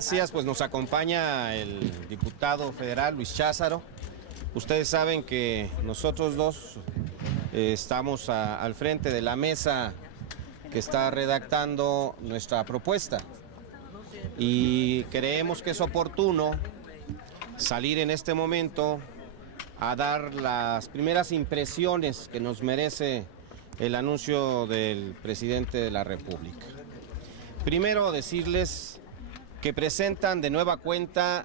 Gracias, pues nos acompaña el diputado federal Luis Cházaro. Ustedes saben que nosotros dos estamos al frente de la mesa que está redactando nuestra propuesta y creemos que es oportuno salir en este momento a dar las primeras impresiones que nos merece el anuncio del presidente de la República. Primero decirles que presentan de nueva cuenta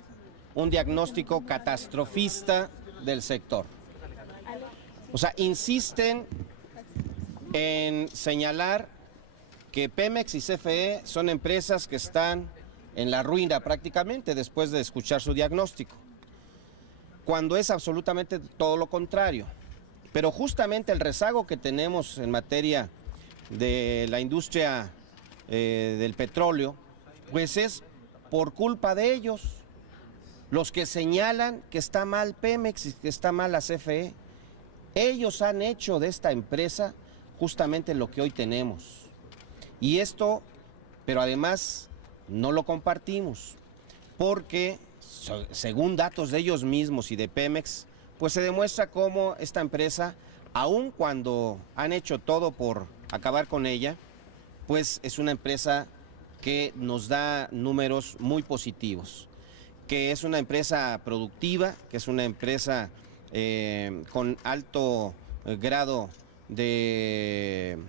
un diagnóstico catastrofista del sector. O sea, insisten en señalar que Pemex y CFE son empresas que están en la ruina prácticamente después de escuchar su diagnóstico, cuando es absolutamente todo lo contrario. Pero justamente el rezago que tenemos en materia de la industria del petróleo, pues es por culpa de ellos, los que señalan que está mal Pemex y que está mal la CFE. Ellos han hecho de esta empresa justamente lo que hoy tenemos. Y esto, pero además no lo compartimos, porque según datos de ellos mismos y de Pemex, pues se demuestra cómo esta empresa, aun cuando han hecho todo por acabar con ella, pues es una empresa que nos da números muy positivos, que es una empresa productiva, que es una empresa con alto grado de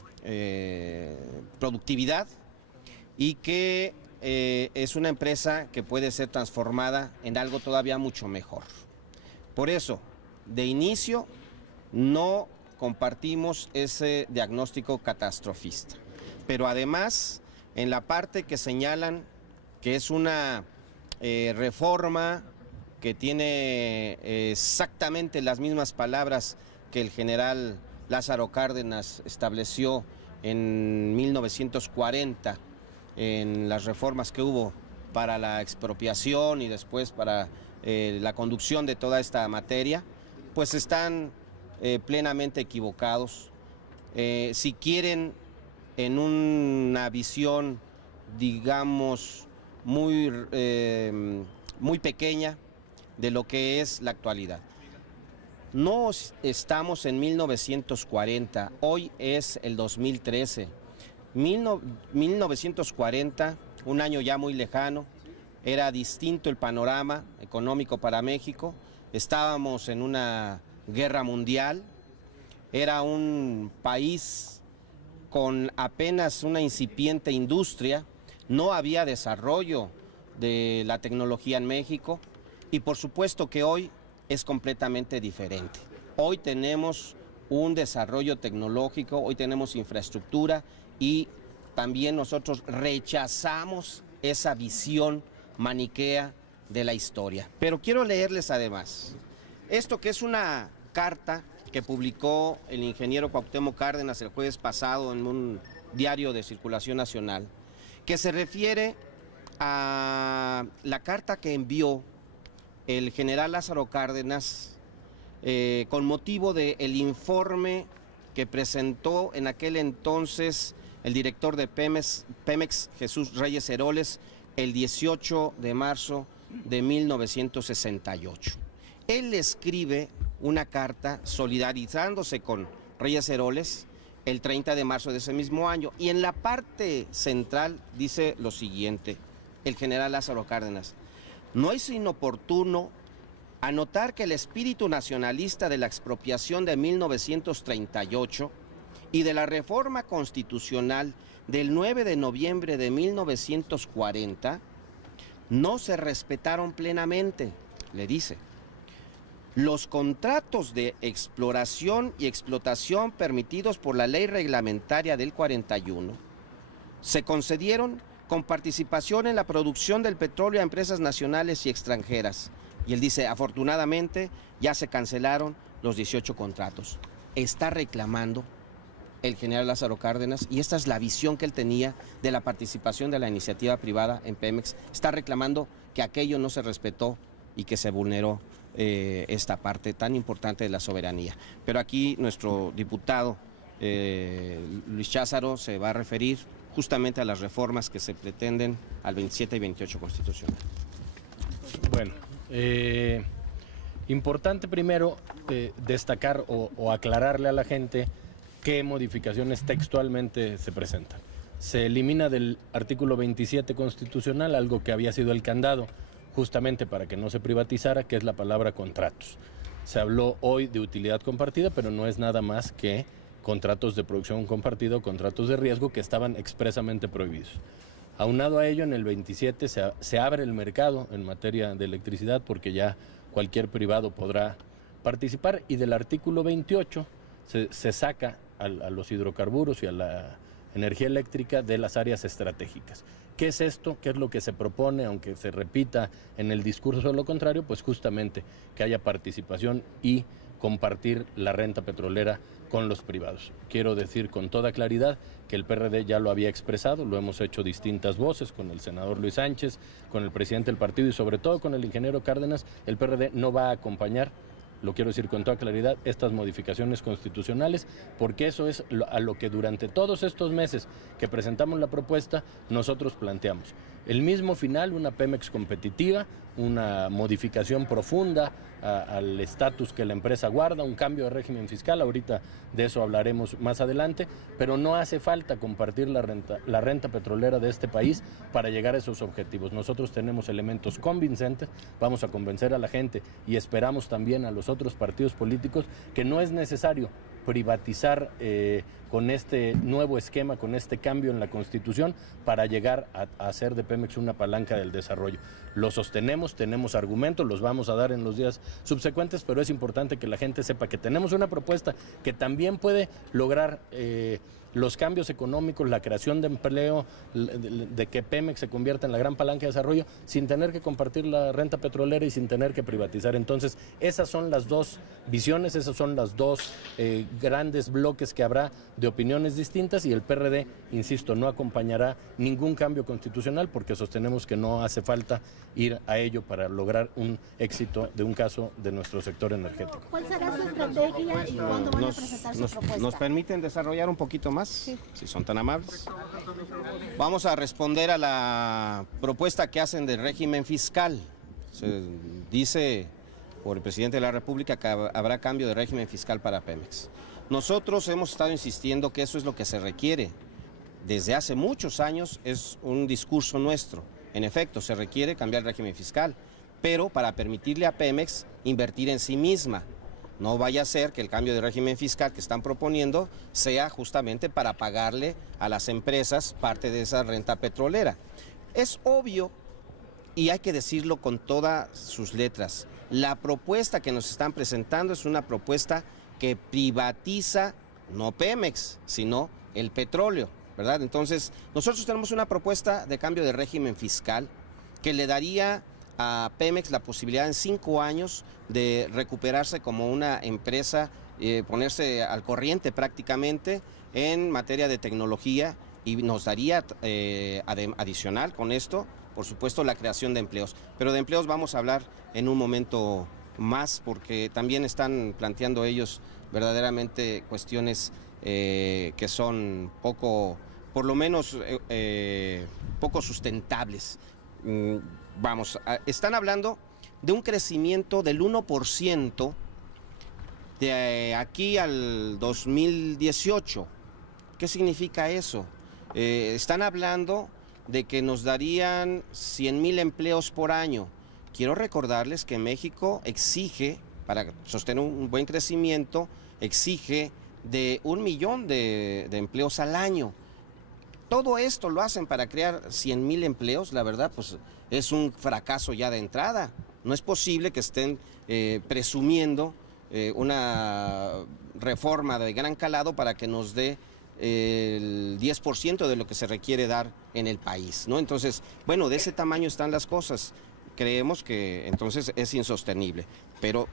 productividad y que es una empresa que puede ser transformada en algo todavía mucho mejor. Por eso, de inicio, no compartimos ese diagnóstico catastrofista. Pero además, en la parte que señalan que es una reforma que tiene exactamente las mismas palabras que el general Lázaro Cárdenas estableció en 1940, en las reformas que hubo para la expropiación y después para la conducción de toda esta materia, pues están plenamente equivocados. Si quieren, en una visión, digamos, muy pequeña de lo que es la actualidad. No estamos en 1940, hoy es el 2013. 1940, un año ya muy lejano, era distinto el panorama económico para México, estábamos en una guerra mundial, era un país con apenas una incipiente industria, no había desarrollo de la tecnología en México y por supuesto que hoy es completamente diferente. Hoy tenemos un desarrollo tecnológico, hoy tenemos infraestructura y también nosotros rechazamos esa visión maniquea de la historia. Pero quiero leerles además esto, que es una carta que publicó el ingeniero Cuauhtémoc Cárdenas el jueves pasado en un diario de circulación nacional, que se refiere a la carta que envió el general Lázaro Cárdenas con motivo del informe que presentó en aquel entonces el director de Pemex, Jesús Reyes Heroles, el 18 de marzo de 1968. Él escribe una carta solidarizándose con Reyes Heroles el 30 de marzo de ese mismo año, y en la parte central dice lo siguiente, el general Lázaro Cárdenas: no es inoportuno anotar que el espíritu nacionalista de la expropiación de 1938 y de la reforma constitucional del 9 de noviembre de 1940 no se respetaron plenamente, le dice. Los contratos de exploración y explotación permitidos por la ley reglamentaria del 41 se concedieron con participación en la producción del petróleo a empresas nacionales y extranjeras. Y él dice, afortunadamente ya se cancelaron los 18 contratos. Está reclamando el general Lázaro Cárdenas, y esta es la visión que él tenía de la participación de la iniciativa privada en Pemex, está reclamando que aquello no se respetó y que se vulneró esta parte tan importante de la soberanía. Pero aquí nuestro diputado Luis Cházaro se va a referir justamente a las reformas que se pretenden al 27 y 28 constitucional. Bueno, importante primero destacar o aclararle a la gente qué modificaciones textualmente se presentan. Se elimina del artículo 27 constitucional algo que había sido el candado, justamente para que no se privatizara, que es la palabra contratos. Se habló hoy de utilidad compartida, pero no es nada más que contratos de producción compartida o contratos de riesgo que estaban expresamente prohibidos. Aunado a ello, en el 27 se abre el mercado en materia de electricidad porque ya cualquier privado podrá participar, y del artículo 28 se saca a los hidrocarburos y a la energía eléctrica de las áreas estratégicas. ¿Qué es esto? ¿Qué es lo que se propone? Aunque se repita en el discurso lo contrario, pues justamente que haya participación y compartir la renta petrolera con los privados. Quiero decir con toda claridad que el PRD ya lo había expresado, lo hemos hecho distintas voces con el senador Luis Sánchez, con el presidente del partido y sobre todo con el ingeniero Cárdenas. El PRD no va a acompañar, lo quiero decir con toda claridad, estas modificaciones constitucionales, porque eso es a lo que durante todos estos meses que presentamos la propuesta nosotros planteamos. El mismo final, una Pemex competitiva, una modificación profunda al estatus que la empresa guarda, un cambio de régimen fiscal, ahorita de eso hablaremos más adelante, pero no hace falta compartir la renta petrolera de este país para llegar a esos objetivos. Nosotros tenemos elementos convincentes, vamos a convencer a la gente y esperamos también a los otros partidos políticos que no es necesario privatizar con este nuevo esquema, con este cambio en la Constitución, para llegar a hacer de Pemex una palanca del desarrollo. Lo sostenemos, tenemos argumentos, los vamos a dar en los días subsecuentes, pero es importante que la gente sepa que tenemos una propuesta que también puede lograr los cambios económicos, la creación de empleo, de que Pemex se convierta en la gran palanca de desarrollo sin tener que compartir la renta petrolera y sin tener que privatizar. Entonces, esas son las dos visiones, esos son los dos grandes bloques que habrá de opiniones distintas, y el PRD, insisto, no acompañará ningún cambio constitucional porque sostenemos que no hace falta ir a ello para lograr un éxito de un caso de nuestro sector energético. ¿Cuál será su estrategia y cuándo van a presentar su propuesta? ¿Nos permiten desarrollar un poquito más? Sí. Si son tan amables. Vamos a responder a la propuesta que hacen del régimen fiscal. Se dice por el presidente de la República que habrá cambio de régimen fiscal para Pemex. Nosotros hemos estado insistiendo que eso es lo que se requiere. Desde hace muchos años es un discurso nuestro. En efecto, se requiere cambiar el régimen fiscal, pero para permitirle a Pemex invertir en sí misma. No vaya a ser que el cambio de régimen fiscal que están proponiendo sea justamente para pagarle a las empresas parte de esa renta petrolera. Es obvio, y hay que decirlo con todas sus letras, la propuesta que nos están presentando es una propuesta que privatiza no Pemex, sino el petróleo, ¿verdad? Entonces, nosotros tenemos una propuesta de cambio de régimen fiscal que le daría a Pemex la posibilidad en 5 años de recuperarse como una empresa, ponerse al corriente prácticamente en materia de tecnología, y nos daría adicional con esto, por supuesto, la creación de empleos. Pero de empleos vamos a hablar en un momento más, porque también están planteando ellos verdaderamente cuestiones que son poco, por lo menos poco sustentables. Vamos, están hablando de un crecimiento del 1% de aquí al 2018. ¿Qué significa eso? Están hablando de que nos darían 100,000 empleos por año. Quiero recordarles que México exige, para sostener un buen crecimiento, exige de 1 millón de empleos al año. Todo esto lo hacen para crear 100,000 empleos, la verdad, pues es un fracaso ya de entrada. No es posible que estén presumiendo una reforma de gran calado para que nos dé el 10% de lo que se requiere dar en el país, ¿no? Entonces, bueno, de ese tamaño están las cosas. Creemos que entonces es insostenible, pero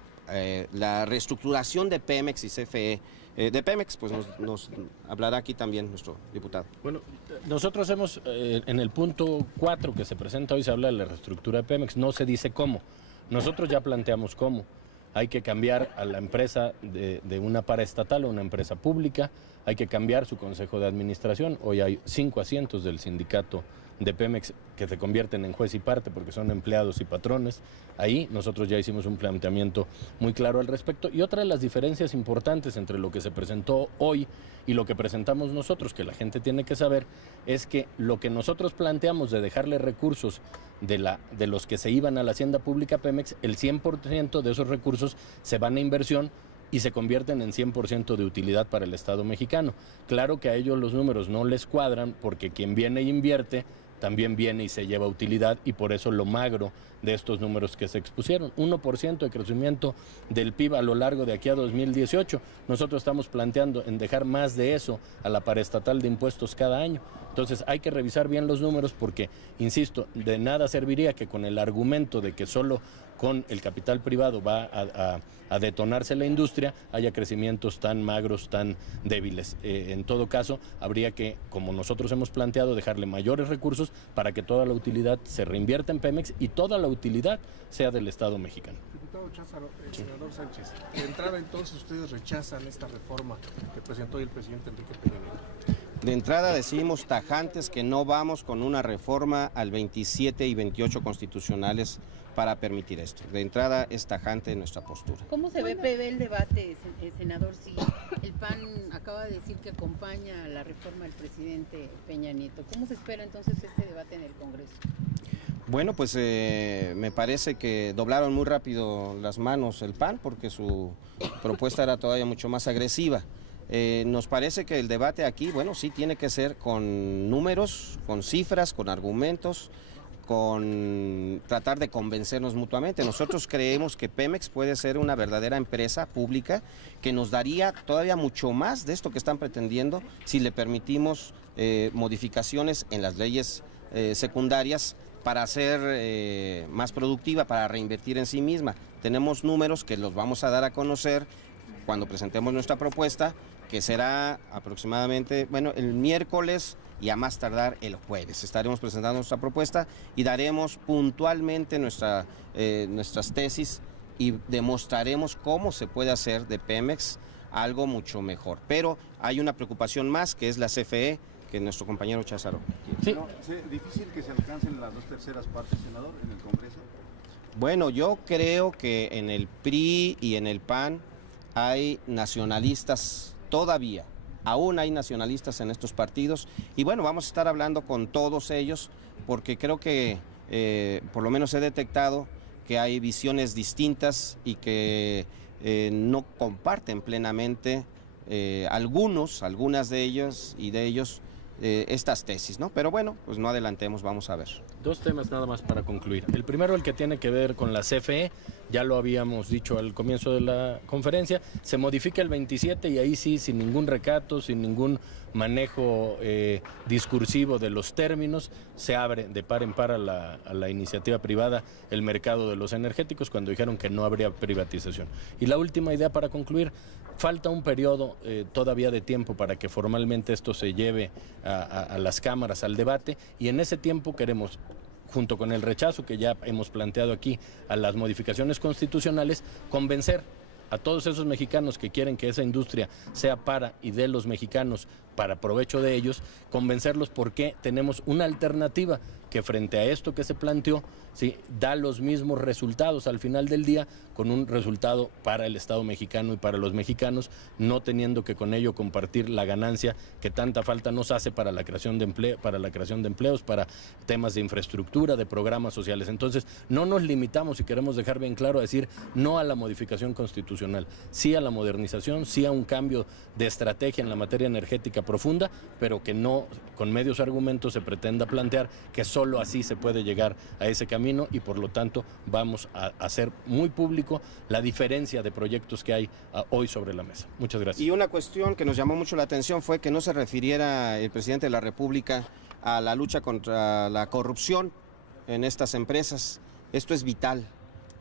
la reestructuración de Pemex y CFE, de Pemex, pues nos hablará aquí también nuestro diputado. Bueno, nosotros hemos, en el punto 4 que se presenta hoy, se habla de la reestructura de Pemex, no se dice cómo. Nosotros ya planteamos cómo. Hay que cambiar a la empresa de una paraestatal a una empresa pública, hay que cambiar su consejo de administración. Hoy hay 5 asientos del sindicato de Pemex que se convierten en juez y parte porque son empleados y patrones. Ahí nosotros ya hicimos un planteamiento muy claro al respecto. Y otra de las diferencias importantes entre lo que se presentó hoy y lo que presentamos nosotros, que la gente tiene que saber, es que lo que nosotros planteamos de dejarle recursos de los que se iban a la hacienda pública Pemex, el 100% de esos recursos se van a inversión y se convierten en 100% de utilidad para el Estado mexicano. Claro que a ellos los números no les cuadran porque quien viene e invierte también viene y se lleva utilidad, y por eso lo magro de estos números que se expusieron. 1% de crecimiento del PIB a lo largo de aquí a 2018. Nosotros estamos planteando en dejar más de eso a la paraestatal de impuestos cada año. Entonces hay que revisar bien los números porque, insisto, de nada serviría que con el argumento de que solo con el capital privado va a detonarse la industria, haya crecimientos tan magros, tan débiles. En todo caso, habría que, como nosotros hemos planteado, dejarle mayores recursos para que toda la utilidad se reinvierta en Pemex y toda la utilidad sea del Estado mexicano. Diputado Cházaro, senador Sánchez, de entrada entonces ustedes rechazan esta reforma que presentó hoy el presidente Enrique Peña Nieto. De entrada decimos tajantes que no vamos con una reforma al 27 y 28 constitucionales para permitir esto. De entrada es tajante nuestra postura. ¿Cómo se ve el debate, senador, si el PAN acaba de decir que acompaña la reforma del presidente Peña Nieto? ¿Cómo se espera entonces este debate en el Congreso? Bueno, pues me parece que doblaron muy rápido las manos el PAN porque su propuesta era todavía mucho más agresiva. Nos parece que el debate aquí, bueno, sí tiene que ser con números, con cifras, con argumentos, con tratar de convencernos mutuamente. Nosotros creemos que Pemex puede ser una verdadera empresa pública que nos daría todavía mucho más de esto que están pretendiendo si le permitimos modificaciones en las leyes secundarias para ser más productiva, para reinvertir en sí misma. Tenemos números que los vamos a dar a conocer cuando presentemos nuestra propuesta, que será aproximadamente, bueno, el miércoles y a más tardar el jueves. Estaremos presentando nuestra propuesta y daremos puntualmente nuestras tesis y demostraremos cómo se puede hacer de Pemex algo mucho mejor. Pero hay una preocupación más, que es la CFE, que nuestro compañero Cházaro. Sí. ¿Es difícil que se alcancen las 2/3 partes, senador, en el Congreso? Bueno, yo creo que en el PRI y en el PAN hay nacionalistas todavía, aún hay nacionalistas en estos partidos y bueno, vamos a estar hablando con todos ellos porque creo que por lo menos he detectado que hay visiones distintas y que no comparten plenamente algunas de ellos estas tesis, ¿no? Pero bueno, pues no adelantemos, vamos a ver. 2 temas nada más para concluir. El primero, el que tiene que ver con la CFE, ya lo habíamos dicho al comienzo de la conferencia, se modifica el 27 y ahí sí, sin ningún recato, sin ningún manejo discursivo de los términos, se abre de par en par a la iniciativa privada el mercado de los energéticos cuando dijeron que no habría privatización. Y la última idea para concluir, falta un periodo todavía de tiempo para que formalmente esto se lleve a las cámaras, al debate, y en ese tiempo queremos, junto con el rechazo que ya hemos planteado aquí a las modificaciones constitucionales, convencer a todos esos mexicanos que quieren que esa industria sea para y de los mexicanos, para provecho de ellos, convencerlos porque tenemos una alternativa que frente a esto que se planteó, ¿sí?, da los mismos resultados al final del día, con un resultado para el Estado mexicano y para los mexicanos, no teniendo que con ello compartir la ganancia que tanta falta nos hace para la creación de empleos, para temas de infraestructura, de programas sociales. Entonces, no nos limitamos, y queremos dejar bien claro, a decir no a la modificación constitucional, sí a la modernización, sí a un cambio de estrategia en la materia energética profunda, pero que no con medios argumentos se pretenda plantear que solo así se puede llegar a ese camino, y por lo tanto vamos a hacer muy público la diferencia de proyectos que hay hoy sobre la mesa. Muchas gracias. Y una cuestión que nos llamó mucho la atención fue que no se refiriera el presidente de la República a la lucha contra la corrupción en estas empresas. Esto es vital.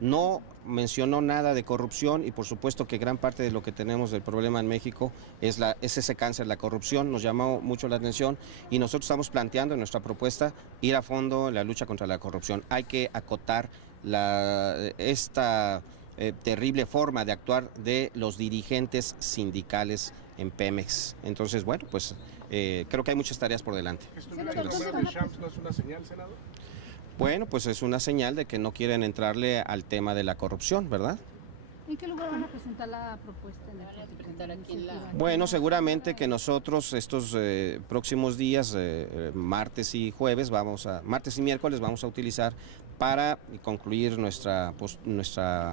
No mencionó nada de corrupción y por supuesto que gran parte de lo que tenemos del problema en México es ese cáncer, la corrupción. Nos llamó mucho la atención y nosotros estamos planteando en nuestra propuesta ir a fondo en la lucha contra la corrupción. Hay que acotar esta terrible forma de actuar de los dirigentes sindicales en Pemex. Entonces, bueno, pues creo que hay muchas tareas por delante. ¿Estuviera en lugar de Shams no es una señal, senador? Bueno, pues es una señal de que no quieren entrarle al tema de la corrupción, ¿verdad? ¿En qué lugar van a presentar la propuesta energética? Bueno, seguramente que nosotros estos próximos días, martes y miércoles, vamos a utilizar para concluir nuestra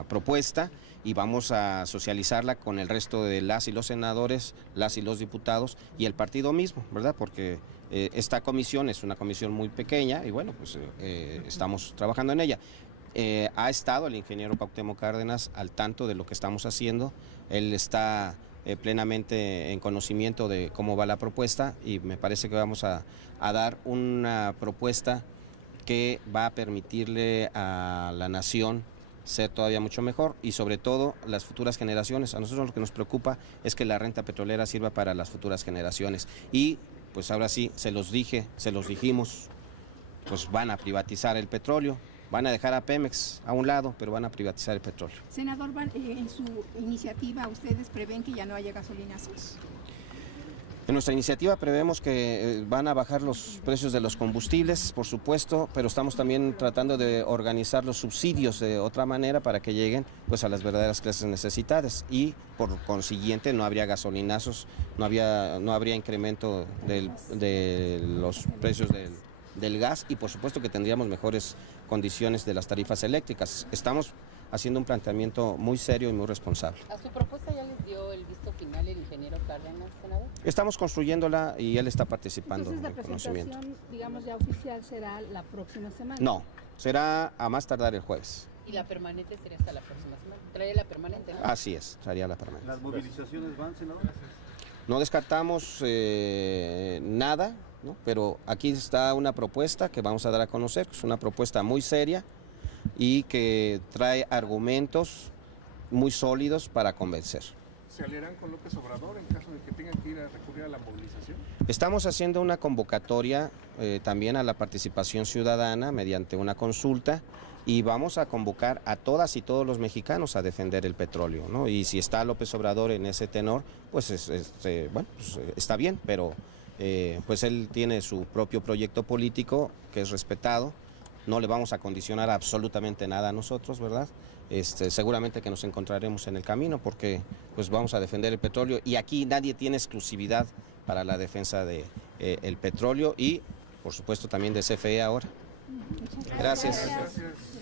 propuesta y vamos a socializarla con el resto de las y los senadores, las y los diputados y el partido mismo, ¿verdad? Porque esta comisión es una comisión muy pequeña y bueno, pues estamos trabajando en ella. Ha estado el ingeniero Cuauhtémoc Cárdenas al tanto de lo que estamos haciendo, él está plenamente en conocimiento de cómo va la propuesta y me parece que vamos a dar una propuesta que va a permitirle a la nación ser todavía mucho mejor y sobre todo las futuras generaciones. A nosotros lo que nos preocupa es que la renta petrolera sirva para las futuras generaciones y pues ahora sí, se los dijimos, pues van a privatizar el petróleo. Van a dejar a Pemex a un lado, pero van a privatizar el petróleo. Senador, en su iniciativa, ¿ustedes prevén que ya no haya gasolinazos? En nuestra iniciativa prevemos que van a bajar los precios de los combustibles, por supuesto, pero estamos también tratando de organizar los subsidios de otra manera para que lleguen pues, a las verdaderas clases necesitadas y por consiguiente no habría gasolinazos, no habría incremento de los precios del gas y por supuesto que tendríamos mejores condiciones de las tarifas eléctricas. Estamos haciendo un planteamiento muy serio y muy responsable. ¿A su propuesta ya les dio el visto final el ingeniero Cárdenas, senador? Estamos construyéndola y él está participando Entonces, en el conocimiento. la presentación, digamos, ya oficial será la próxima semana. No, será a más tardar el jueves. Y la permanente sería hasta la próxima semana. Trae la permanente, ¿no? Así es, traería la permanente. ¿Las movilizaciones van, senador? No descartamos nada, ¿no? Pero aquí está una propuesta que vamos a dar a conocer, que es una propuesta muy seria y que trae argumentos muy sólidos para convencer. ¿Se aliarán con López Obrador en caso de que tengan que ir a recurrir a la movilización? Estamos haciendo una convocatoria también a la participación ciudadana mediante una consulta y vamos a convocar a todas y todos los mexicanos a defender el petróleo, ¿no? Y si está López Obrador en ese tenor, pues, bueno, pues está bien, pero pues él tiene su propio proyecto político que es respetado, no le vamos a condicionar absolutamente nada a nosotros, ¿verdad? Seguramente que nos encontraremos en el camino porque pues vamos a defender el petróleo y aquí nadie tiene exclusividad para la defensa de el petróleo y por supuesto también de CFE ahora. Muchas Gracias. Gracias.